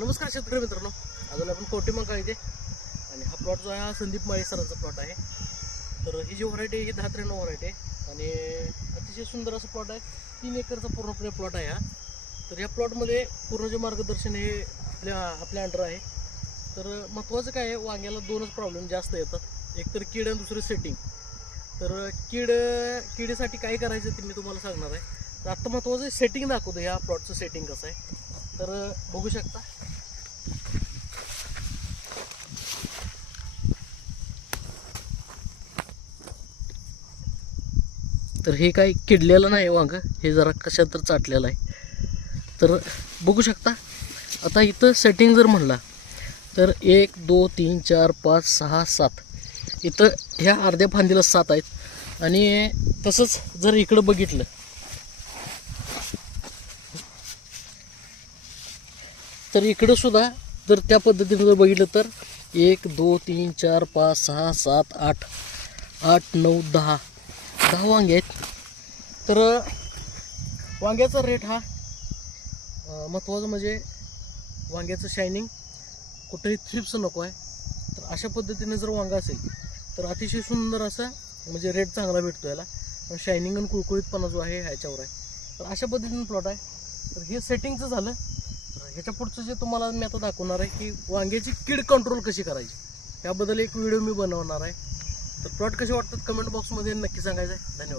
नमस्कार शेतकरी मित्रांनो, अजून आपण कवठेमंकाळ इथे आणि हा प्लॉट जो आहे हा संदीप माळी सरांचा प्लॉट आहे. तर ही जी व्हरायटी आहे ही 1093 व्हरायटी आहे आणि अतिशय सुंदर असं प्लॉट आहे. 3 एकरचा पूर्णपणे प्लॉट आहे हा. तर या प्लॉटमध्ये पूर्ण जे मार्गदर्शन हे आपल्या अंडर आहे. तर महत्त्वाचं काय आहे, वांग्याला दोनच प्रॉब्लेम जास्त येतात, एक तर कीड आणि दुसरं सेटिंग. तर किडीसाठी काय करायचं ते मी तुम्हाला सांगणार आहे. तर आत्ता महत्त्वाचं सेटिंग दाखवतो, ह्या प्लॉटचं सेटिंग कसं आहे. तर बघू शकता. तर हे काय किडलेलं नाही वांग, हे जरा कशात तर चाटलेलं आहे. तर बघू शकता. आता इथं सेटिंग जर म्हणला तर 1 2 3 4 5 6 7 इथं ह्या अर्ध्या फांदीला 7 आहेत. आणि तसंच जर इकडं बघितलं तर इकडं सुद्धा जर त्या पद्धतीने जर बघितलं तर 1 2 3 4 5 6 7 8 8 9 10 वांगे आहेत. तर वांग्याचा रेट हा महत्त्वाचं म्हणजे वांग्याचं शायनिंग, कुठंही थ्रिप्स नको आहे. तर अशा पद्धतीने जर वांगा असेल तर अतिशय सुंदर असं म्हणजे रेट चांगला भेटतो याला. शायनिंग आणि कुळकुळीतपणा जो आहे ह्याच्यावर आहे. तर अशा पद्धतीने प्लॉट आहे. तर हे सेटिंगचं झालं. ह्याच्या पुढचं जे तुम्हाला मी आता दाखवणार आहे की वांग्याची कीड कंट्रोल कशी करायची, त्याबद्दल एक व्हिडिओ मी बनवणार आहे. तर प्लॉट कसे वाटतात कमेंट बॉक्समध्ये नक्की सांगायचं आहे. धन्यवाद.